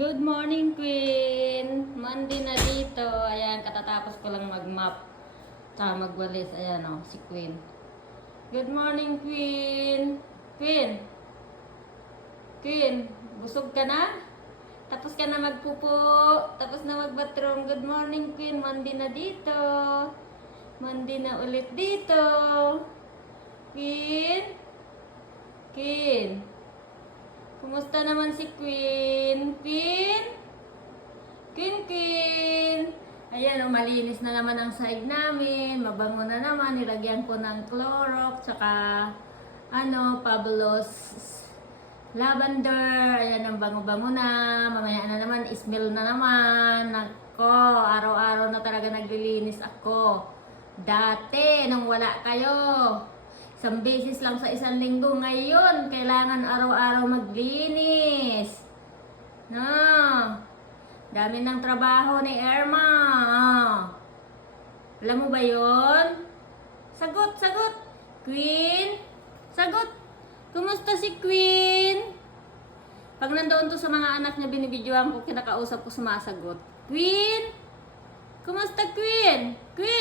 Good morning, Queen! Monday na dito. Ayan, katatapos ko lang mag-map. Tsaka magwalis. Ayan o, si Queen. Good morning, Queen! Queen! Queen! Busog ka na? Tapos ka na magpupo. Tapos na mag-bathroom. Good morning, Queen! Monday na dito. Monday na ulit dito. Queen! Queen! Kumusta naman si Queen? Queen? Queen? Ayan, malinis na naman ang sahig namin. Mabango na naman. Nilagyan ko ng Clorox, tsaka Pablos lavender. Ayan, ang bango-bango na. Mamaya na naman, smell na naman. Nako, araw-araw na talaga naglilinis ako. Dati, nung wala kayo. Isang beses lang sa isang linggo. Ngayon, kailangan araw-araw maglinis. No. Dami ng trabaho ni Irma. Alam mo ba yon? Sagot, sagot. Queen? Sagot. Kumusta si Queen? Pag nandoon to sa mga anak niya, binibidyoan ko, kinakausap ko, sumasagot. Queen? Kumusta, Queen? Queen?